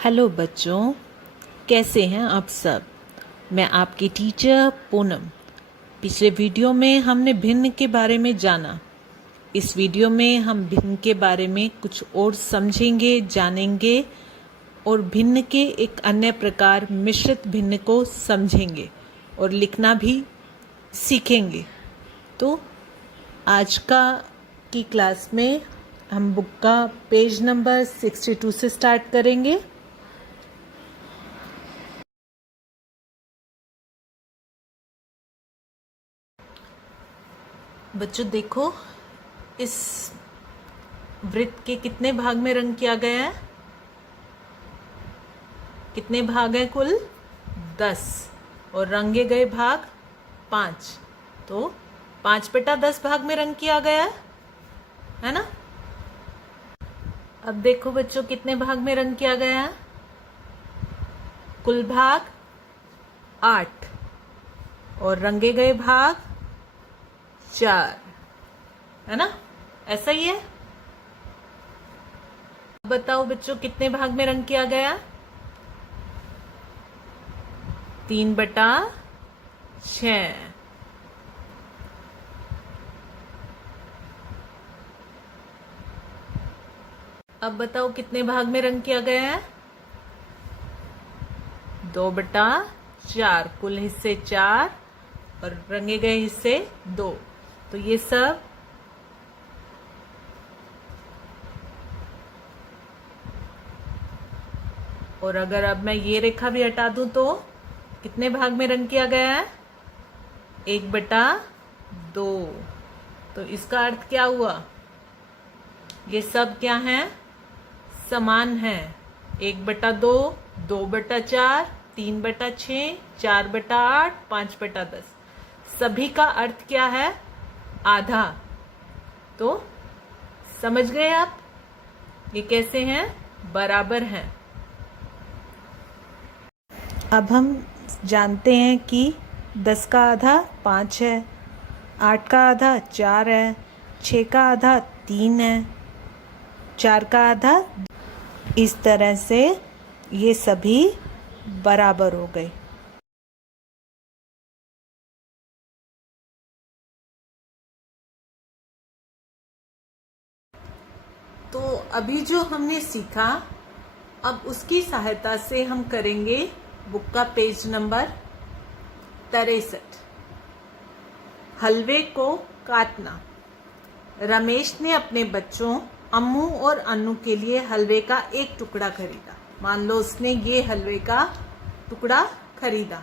Hello बच्चों, कैसे हैं आप सब। मैं आपकी टीचर पूनम। पिछले वीडियो में हमने भिन्न के बारे में जाना। इस वीडियो में हम भिन्न के बारे में कुछ और समझेंगे, जानेंगे और भिन्न के एक अन्य प्रकार मिश्रित भिन्न को समझेंगे और लिखना भी सीखेंगे। तो आज की क्लास में हम बुक का पेज नंबर 62 से स्टार्ट करेंगे। बच्चों देखो, इस वृत्त के कितने भाग में रंग किया गया है। कितने भाग हैं कुल? 10 और रंगे गए भाग 5। तो 5/10 भाग में रंग किया गया है ना। अब देखो बच्चों, कितने भाग में रंग किया गया है। कुल भाग 8 और रंगे गए भाग 4, है ना। ऐसा ही है। बताओ बच्चों, कितने भाग में रंग किया गया? 3/6। अब बताओ कितने भाग में रंग किया गया है? 2/4। कुल हिस्से 4 और रंगे गए हिस्से 2। तो ये सब और अगर अब मैं ये रेखा भी हटा दूं तो कितने भाग में रंग किया गया है? 1/2। तो इसका अर्थ क्या हुआ? ये सब क्या है? समान है। 1/2, 2/4, 3/6, 4/8, 5/10। सभी का अर्थ क्या है? आधा। तो समझ गए आप ये कैसे हैं? बराबर हैं। अब हम जानते हैं कि 10 का आधा 5 है, 8 का आधा 4 है, 6 का आधा 3 है, 4 का आधा। इस तरह से ये सभी बराबर हो गए। तो अभी जो हमने सीखा, अब उसकी सहायता से हम करेंगे बुक का पेज नंबर 63। हलवे को काटना। रमेश ने अपने बच्चों अम्मू और अन्नू के लिए हलवे का एक टुकड़ा खरीदा। मान लो उसने ये हलवे का टुकड़ा खरीदा।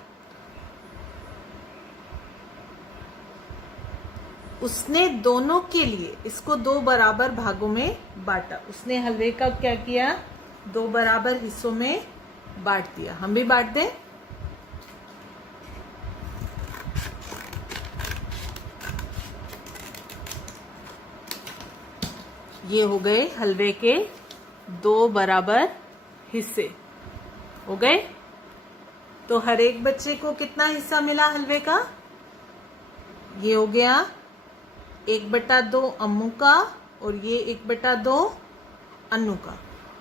उसने दोनों के लिए इसको 2 बराबर भागों में बांटा। उसने हलवे का क्या किया? 2 बराबर हिस्सों में बांट दिया। हम भी बांट दें। ये हो गए हलवे के 2 बराबर हिस्से हो गए। तो हर एक बच्चे को कितना हिस्सा मिला हलवे का? ये हो गया 1/2 अम्मू का और ये 1/2 अन्नू का।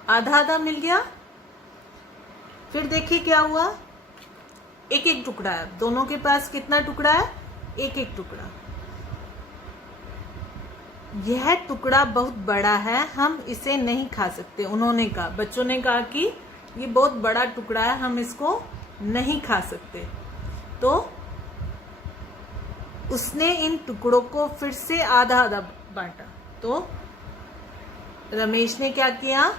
आधा आधा मिल गया। फिर देखिए क्या हुआ। एक एक टुकड़ा है। दोनों के पास कितना टुकड़ा है? एक एक टुकड़ा। यह टुकड़ा बहुत बड़ा है, हम इसे नहीं खा सकते। उन्होंने कहा, बच्चों ने कहा कि ये बहुत बड़ा टुकड़ा है, हम इसको नहीं खा सकते। तो उसने इन टुकड़ों को फिर से आधा आधा बांटा। तो रमेश ने क्या किया?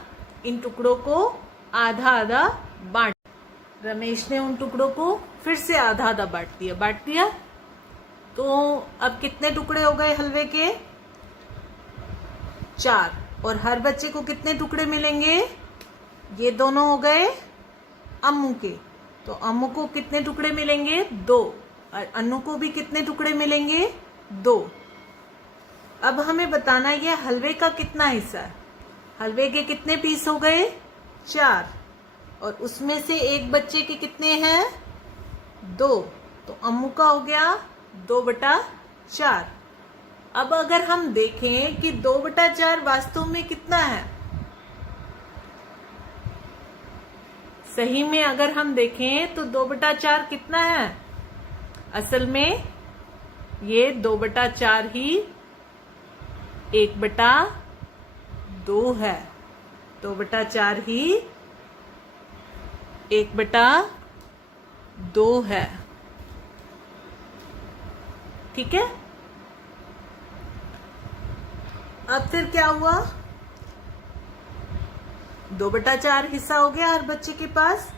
इन टुकड़ों को आधा आधा बांट। रमेश ने उन टुकड़ों को फिर से आधा आधा बांट दिया। तो अब कितने टुकड़े हो गए हलवे के? 4। और हर बच्चे को कितने टुकड़े मिलेंगे? ये दोनों हो गए अम्मू के। तो अम्मू को कितने टुकड़े मिलेंगे? 2। और अन्नू को भी कितने टुकड़े मिलेंगे? 2। अब हमें बताना है ये हलवे का कितना हिस्सा है। हलवे के कितने पीस हो गए? 4। और उसमें से एक बच्चे के कितने हैं? 2। तो अम्मू का हो गया 2/4। अब अगर हम देखें कि 2/4 वास्तव में कितना है, सही में अगर हम देखें तो 2/4 कितना है? असल में ये 2/4 ही 1/2 है। 2/4 ही 1/2 है। ठीक है। अब फिर क्या हुआ? 2/4 हिस्सा हो गया हर बच्चे के पास।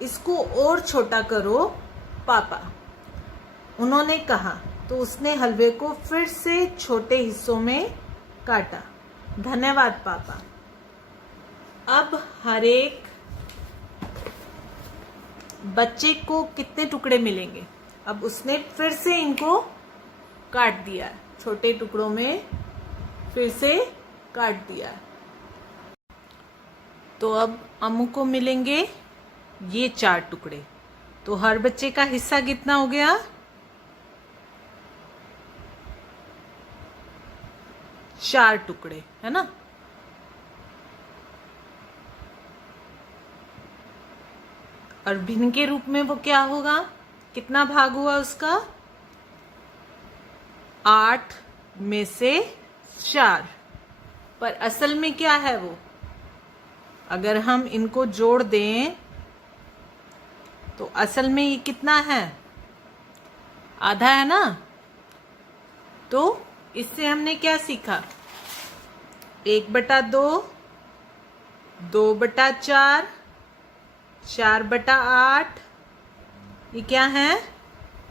इसको और छोटा करो पापा, उन्होंने कहा। तो उसने हलवे को फिर से छोटे हिस्सों में काटा। धन्यवाद पापा। अब हर एक बच्चे को कितने टुकड़े मिलेंगे? अब उसने फिर से इनको काट दिया, छोटे टुकड़ों में फिर से काट दिया। तो अब अम्मू को मिलेंगे ये 4 टुकड़े। तो हर बच्चे का हिस्सा कितना हो गया? 4 टुकड़े, है ना। और भिन्न के रूप में वो क्या होगा? कितना भाग हुआ उसका? 8 में से 4। पर असल में क्या है वो? अगर हम इनको जोड़ दें तो असल में ये कितना है? आधा है ना। तो इससे हमने क्या सीखा? 1/2, 2/4, 4/8 ये क्या है?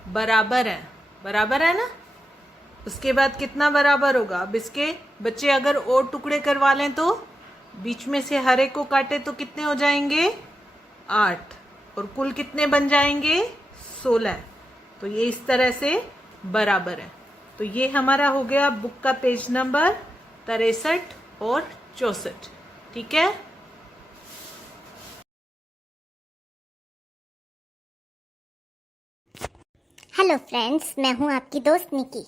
बराबर है। बराबर है ना। उसके बाद कितना बराबर होगा? अब इसके बच्चे अगर और टुकड़े करवा लें तो बीच में से हर एक को काटे तो कितने हो जाएंगे? 8। और कुल कितने बन जाएंगे? 16। तो ये इस तरह से बराबर है। तो ये हमारा हो गया बुक का पेज नंबर 63 और 64। ठीक है। हेलो फ्रेंड्स, मैं हूं आपकी दोस्त निकी।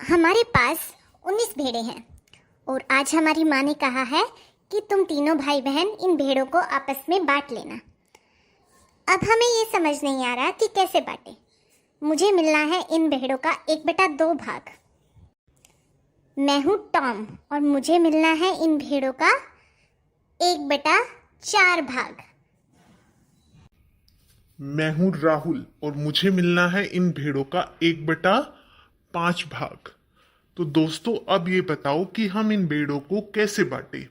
हमारे पास 19 भेड़ें हैं और आज हमारी माँ ने कहा है कि तुम तीनों भाई बहन इन भेड़ों को आपस में बांट लेना। अब हमें ये समझ नहीं आ रहा कि कैसे बांटे। मुझे मिलना है इन भेड़ों का 1/2 भाग। मैं हूँ टॉम और मुझे मिलना है इन भेड़ों का 1/4 भाग। मैं हूं राहुल और मुझे मिलना है इन भेड़ों का 1/5 भाग। तो दोस्तों, अब ये बताओ कि हम इन भेड़ों को कैसे बांटे।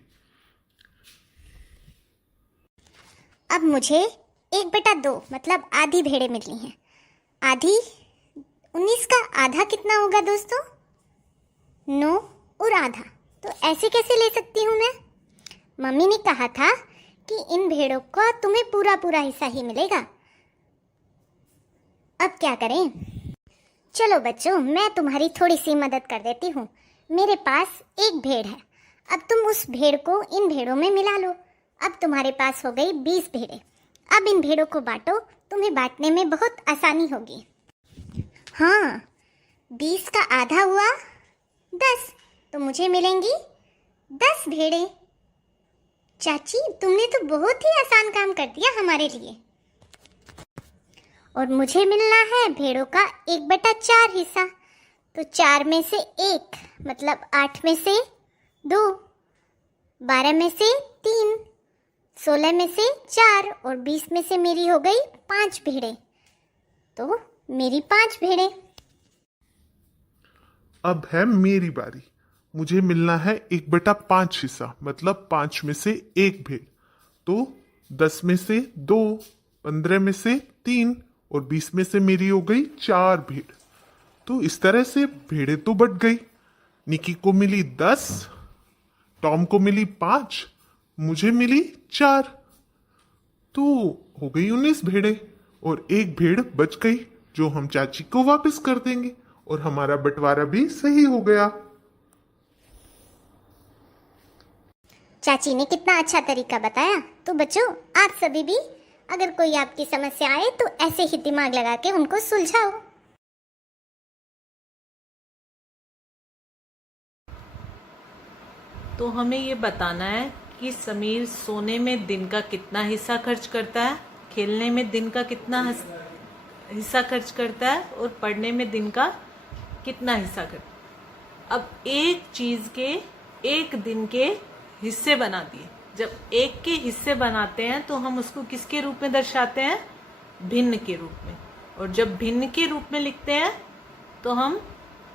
अब मुझे 1/2 मतलब आधी भेड़ें मिलनी है। आधी 19 का आधा कितना होगा दोस्तों? 9 और आधा। तो ऐसे कैसे ले सकती हूँ मैं? मम्मी ने कहा था कि इन भेड़ों का तुम्हें पूरा पूरा हिस्सा ही मिलेगा। अब क्या करें? चलो बच्चों, मैं तुम्हारी थोड़ी सी मदद कर देती हूँ। मेरे पास एक भेड़ है। अब तुम उस भेड़ को इन भेड़ों में मिला लो। अब तुम्हारे पास हो गई 20 भेड़ें। अब इन भेड़ों को बांटो, तुम्हें बांटने में बहुत आसानी होगी। हाँ, 20 का आधा हुआ 10, तो मुझे मिलेंगी 10 भेड़ें। चाची, तुमने तो बहुत ही आसान काम कर दिया हमारे लिए। और मुझे मिलना है भेड़ों का 1/4 हिस्सा। तो 4 में से 1 मतलब 8 में से 2, 12 में से 3, 16 में से 4 और 20 में से मेरी हो गई 5 भेड़ें। तो मेरी 5 भेड़ें। अब है मेरी बारी। मुझे मिलना है 1/5 हिस्सा मतलब 5 में से 1 भेड़। तो 10 में से 2, 15 में से 3 और 20 में से मेरी हो गई 4 भेड़। तो इस तरह से भेड़ें तो बट गई। निकी को मिली 10, टॉम को मिली 5, मुझे मिली 4। तो हो गई 19 भेड़ें और एक भेड़ बच गई जो हम चाची को वापस कर देंगे और हमारा बंटवारा भी सही हो गया। चाची ने कितना अच्छा तरीका बताया। तो बच्चों, आप सभी भी अगर कोई आपकी समस्या आए तो ऐसे ही दिमाग लगा के उनको सुलझाओ। तो हमें ये बताना है कि समीर सोने में दिन का कितना हिस्सा खर्च करता है, खेलने में दिन का कितना हिस्सा खर्च करता है और पढ़ने में दिन का कितना हिस्सा करता है। अब एक चीज के एक दिन के हिस्से बना दिए। जब एक के हिस्से बनाते हैं तो हम उसको किसके रूप में दर्शाते हैं? भिन्न के रूप में। और जब भिन्न के रूप में लिखते हैं तो हम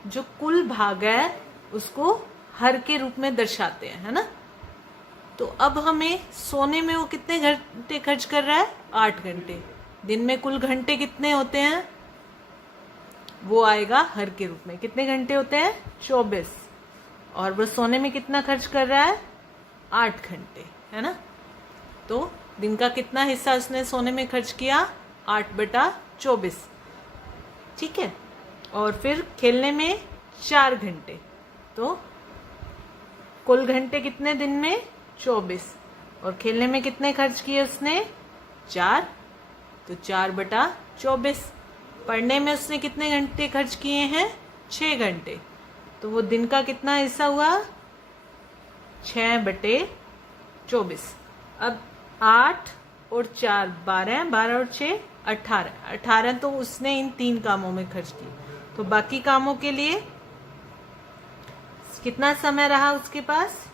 जो कुल भाग है उसको हर के रूप में दर्शाते हैं, है ना। तो अब हमें सोने में वो कितने घंटे खर्च कर रहा है? 8 घंटे। दिन में कुल घंटे कितने होते हैं? वो आएगा हर के रूप में। कितने घंटे होते हैं? 24। और वो सोने में कितना खर्च कर रहा है? 8 घंटे, है ना। तो दिन का कितना हिस्सा उसने सोने में खर्च किया? 8/24। ठीक है। और फिर खेलने में 4 घंटे। तो कुल घंटे कितने दिन में? 24। और खेलने में कितने खर्च किए उसने? 4। तो 4/24। पढ़ने में उसने कितने घंटे खर्च किए हैं? 6 घंटे। तो वो दिन का कितना हिस्सा हुआ? 6/24। अब 8 और 4 12, 12 और 6 18। 18 तो उसने इन 3 कामों में खर्च की। तो बाकी कामों के लिए कितना समय रहा उसके पास?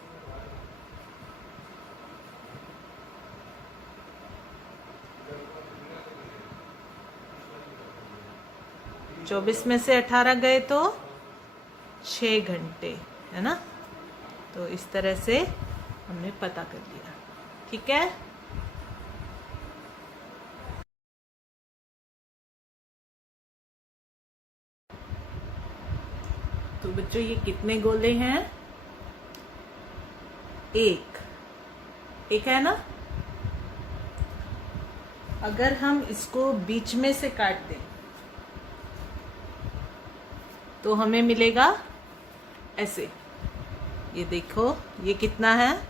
चौबीस में से 18 गए तो 6 घंटे, है ना। तो इस तरह से हमने पता कर लिया। ठीक है। तो बच्चों ये कितने गोले हैं? एक है ना। अगर हम इसको बीच में से काट दें तो हमें मिलेगा ऐसे। ये देखो ये कितना है?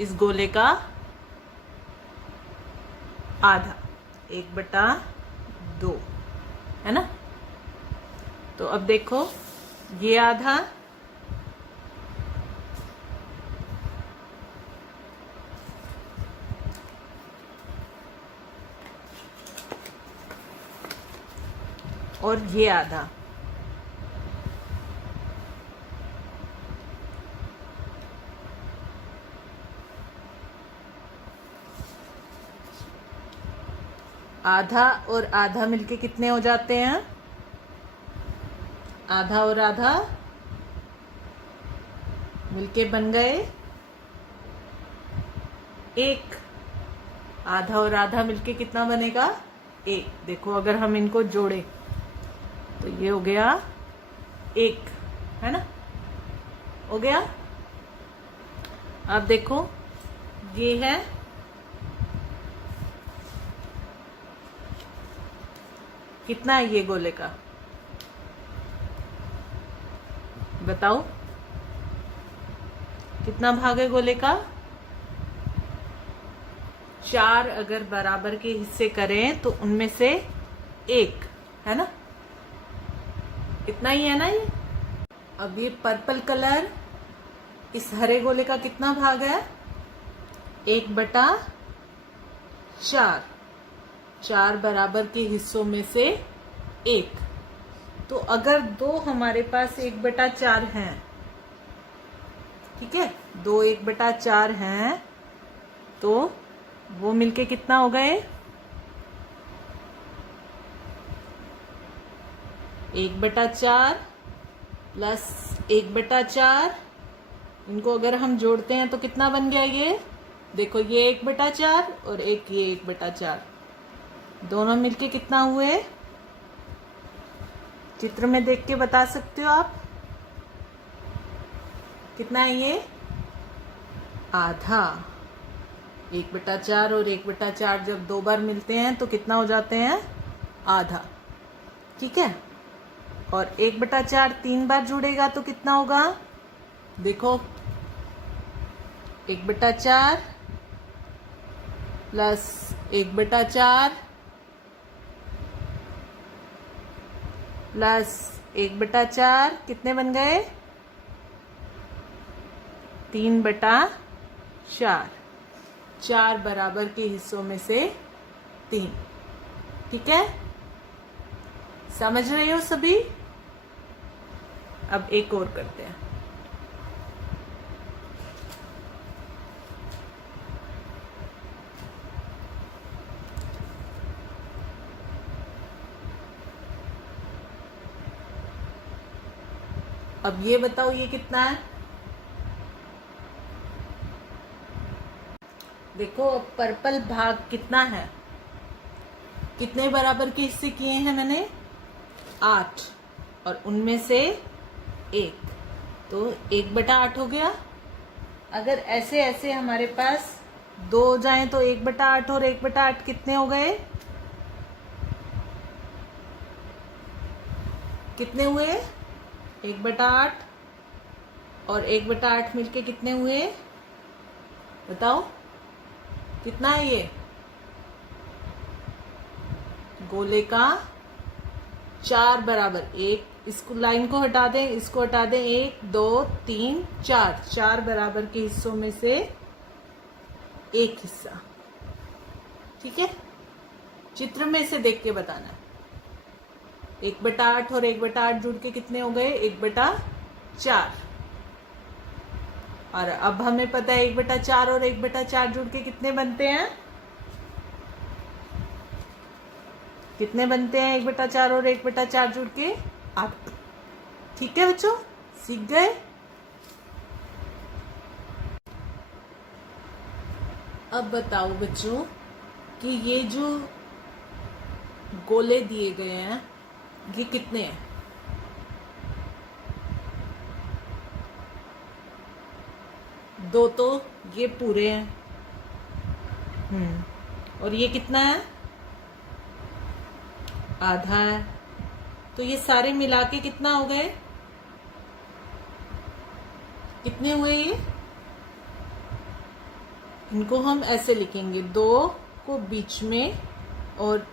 इस गोले का आधा, 1/2, है ना। तो अब देखो ये आधा, और ये आधा। आधा और आधा मिलके कितने हो जाते हैं? आधा और आधा मिलके बन गए 1। आधा और आधा मिलके कितना बनेगा? 1। देखो अगर हम इनको जोड़े तो ये हो गया 1, है ना। हो गया। अब देखो ये है कितना है ये गोले का? बताओ कितना भाग है गोले का? 4 अगर बराबर के हिस्से करें तो उनमें से 1, है ना। इतना ही है ना ये। अब ये पर्पल कलर, इस हरे गोले का कितना भाग है? 1/4। 4 बराबर के हिस्सों में से 1। तो अगर 2 हमारे पास 1/4 हैं, ठीक है, 2 1/4 हैं, तो वो मिलके कितना हो गए? 1/4 प्लस 1/4। इनको अगर हम जोड़ते हैं तो कितना बन गया ये? देखो ये 1/4 और एक ये 1/4, दोनों मिलके कितना हुए? चित्र में देख के बता सकते हो आप कितना है ये? आधा। 1/4 और 1/4 जब 2 बार मिलते हैं तो कितना हो जाते हैं? आधा। ठीक है। और 1/4 3 बार जुड़ेगा तो कितना होगा? देखो 1/4 प्लस 1/4 प्लस 1/4 कितने बन गए? 3/4। 4, 4 बराबर के हिस्सों में से 3। ठीक है, समझ रहे हो सभी? अब एक और करते हैं। अब ये बताओ ये कितना है? देखो पर्पल भाग कितना है, कितने बराबर के हिस्से किए हैं मैंने? 8, और उनमें से 1, तो 1/8 हो गया। अगर ऐसे ऐसे हमारे पास 2 हो जाएं तो 1/8 और 1/8 कितने हो गए? कितने हुए? 1/8 और 1/8 मिलके कितने हुए? बताओ कितना है ये? गोले का 4 बराबर। एक इसको लाइन को हटा दें, इसको हटा दें। 1 2 3 4, 4 बराबर के हिस्सों में से एक हिस्सा। ठीक है, चित्र में से देख के बताना है। 1/8 और 1/8 जुड़ के कितने हो गए? 1/4। और अब हमें पता है 1/4 और 1/4 जुड़ के कितने बनते हैं? कितने बनते हैं 1/4 और 1/4 जुड़ के? 8। ठीक है बच्चों, सीख गए? अब बताओ बच्चों कि ये जो गोले दिए गए हैं ये कितने हैं? दो तो ये पूरे हैं। और ये कितना है? आधा है। तो ये सारे मिला के कितना हो गए? कितने हुए ये? इनको हम ऐसे लिखेंगे, 2 को बीच में और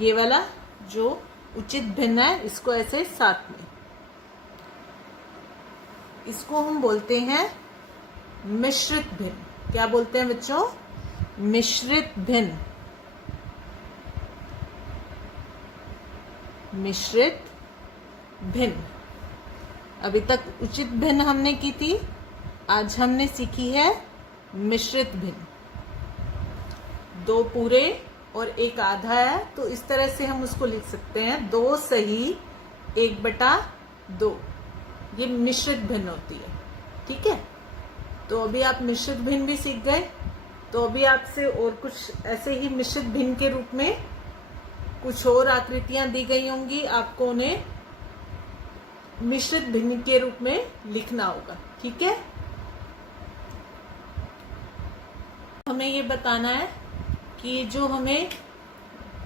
ये वाला जो उचित भिन्न है इसको ऐसे साथ में। इसको हम बोलते हैं मिश्रित भिन्न। क्या बोलते हैं बच्चों? मिश्रित भिन्न। मिश्रित भिन्न। अभी तक उचित भिन्न हमने की थी, आज हमने सीखी है मिश्रित भिन्न। 2 पूरे और 1 आधा है, तो इस तरह से हम उसको लिख सकते हैं 2 सही 1/2। ये मिश्रित भिन्न होती है। ठीक है, तो अभी आप मिश्रित भिन्न भी सीख गए। तो अभी आपसे और कुछ ऐसे ही मिश्रित भिन्न के रूप में कुछ और आकृतियां दी गई होंगी, आपको उन्हें मिश्रित भिन्न के रूप में लिखना होगा। ठीक है, हमें ये बताना है कि जो हमें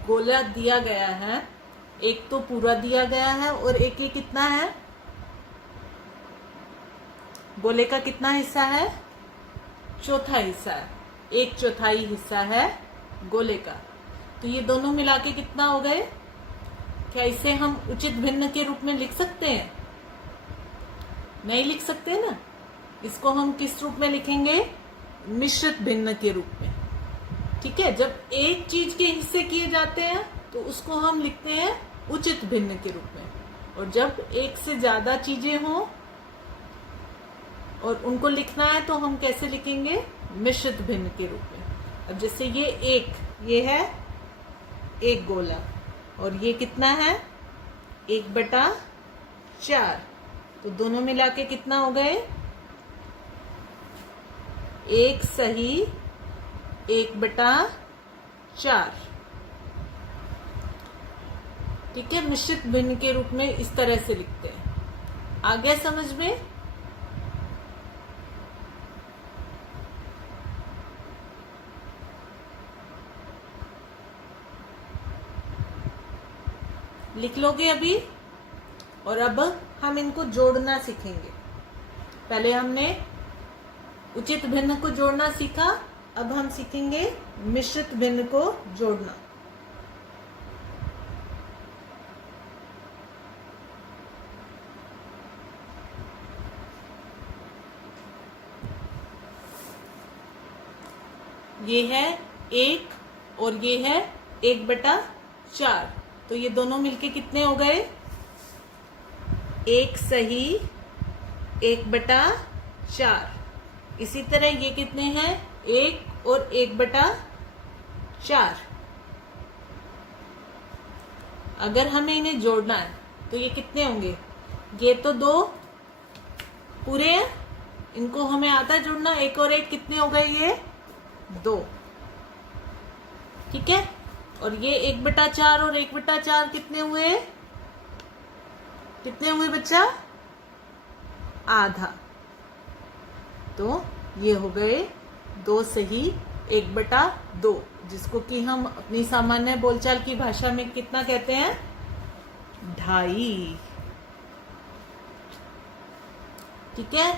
गोला दिया गया है, एक तो पूरा दिया गया है और एक ये कितना है? गोले का कितना हिस्सा है? चौथा हिस्सा है। 1/4 हिस्सा है गोले का। तो ये दोनों मिला के कितना हो गए? क्या इसे हम उचित भिन्न के रूप में लिख सकते हैं? नहीं लिख सकते ना। इसको हम किस रूप में लिखेंगे? मिश्रित भिन्न के रूप में। ठीक है, जब एक चीज के हिस्से किए जाते हैं तो उसको हम लिखते हैं उचित भिन्न के रूप में। और जब एक से ज्यादा चीजें हों और उनको लिखना है तो हम कैसे लिखेंगे? मिश्रित भिन्न के रूप में। अब जैसे ये है एक गोला और ये कितना है? 1/4। तो दोनों मिला के कितना हो गए? 1 सही 1/4। ठीक है, मिश्रित भिन्न के रूप में इस तरह से लिखते हैं। आ गया समझ में? लिख लोगे अभी? और अब हम इनको जोड़ना सीखेंगे। पहले हमने उचित भिन्न को जोड़ना सीखा, अब हम सीखेंगे मिश्रित भिन्न को जोड़ना। ये है 1 और ये है 1/4। तो ये दोनों मिलके कितने हो गए? 1 सही 1/4। इसी तरह ये कितने हैं? 1 और 1/4। अगर हमें इन्हें जोड़ना है तो ये कितने होंगे? ये तो 2 पूरे हैं, इनको हमें आता है जोड़ना। 1 और 1 कितने हो गए? ये 2। ठीक है। और ये 1/4 और 1/4 कितने हुए? कितने हुए बच्चा? आधा। तो ये हो गए 2 सही 1/2, जिसको कि हम अपनी सामान्य बोलचाल की भाषा में कितना कहते हैं? 2.5। ठीक है।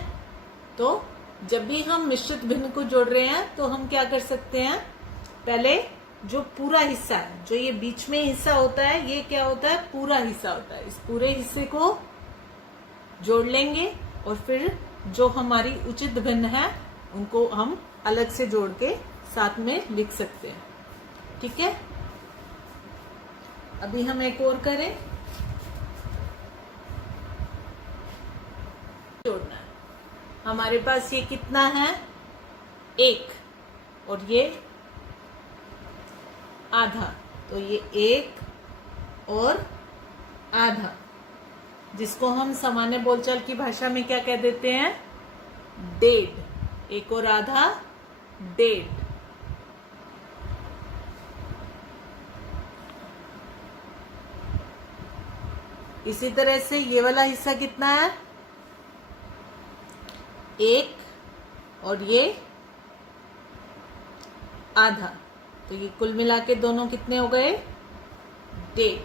तो जब भी हम मिश्रित भिन्न को जोड़ रहे हैं तो हम क्या कर सकते हैं? पहले जो पूरा हिस्सा है, जो ये बीच में हिस्सा होता है, ये क्या होता है? पूरा हिस्सा होता है। इस पूरे हिस्से को जोड़ लेंगे और फिर जो हमारी उचित भिन्न है उनको हम अलग से जोड़ के साथ में लिख सकते हैं। ठीक है। अभी हम एक और करें। जोड़ना है। हमारे पास ये कितना है? 1 और ये आधा। तो ये 1 और आधा, जिसको हम सामान्य बोलचाल की भाषा में क्या कह देते हैं? 1.5। 1 और आधा 1.5। इसी तरह से ये वाला हिस्सा कितना है? 1 और ये आधा। तो ये कुल मिला के दोनों कितने हो गए? 1.5।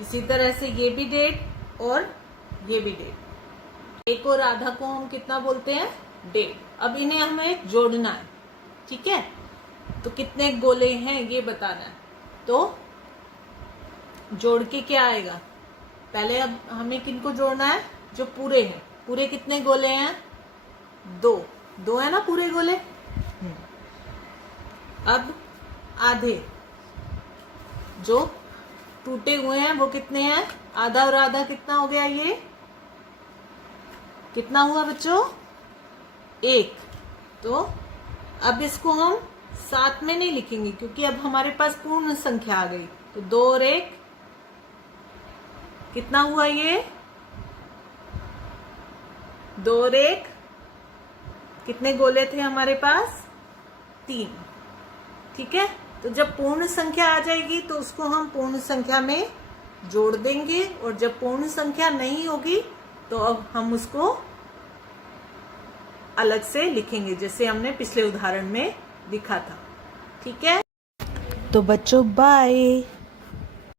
इसी तरह से ये भी 1.5 और ये भी 1.5। 1 और आधा को हम कितना बोलते हैं? 1.5। अब इन्हें हमें जोड़ना है। ठीक है। तो कितने गोले हैं ये बताना है। तो जोड़ के क्या आएगा? पहले अब हमें किनको जोड़ना है? जो पूरे हैं। पूरे कितने गोले हैं? 2 है ना पूरे गोले। अब आधे जो टूटे हुए हैं वो कितने हैं? आधा और आधा कितना हो गया? ये कितना हुआ बच्चों? 1। तो अब इसको हम साथ में नहीं लिखेंगे क्योंकि अब हमारे पास पूर्ण संख्या आ गई। तो 2 और 1 कितना हुआ? ये 2 और 1 कितने गोले थे हमारे पास? 3। ठीक है। तो जब पूर्ण संख्या आ जाएगी तो उसको हम पूर्ण संख्या में जोड़ देंगे, और जब पूर्ण संख्या नहीं होगी तो अब हम उसको अलग से लिखेंगे, जैसे हमने पिछले उदाहरण में लिखा था। ठीक है। तो बच्चों बाय।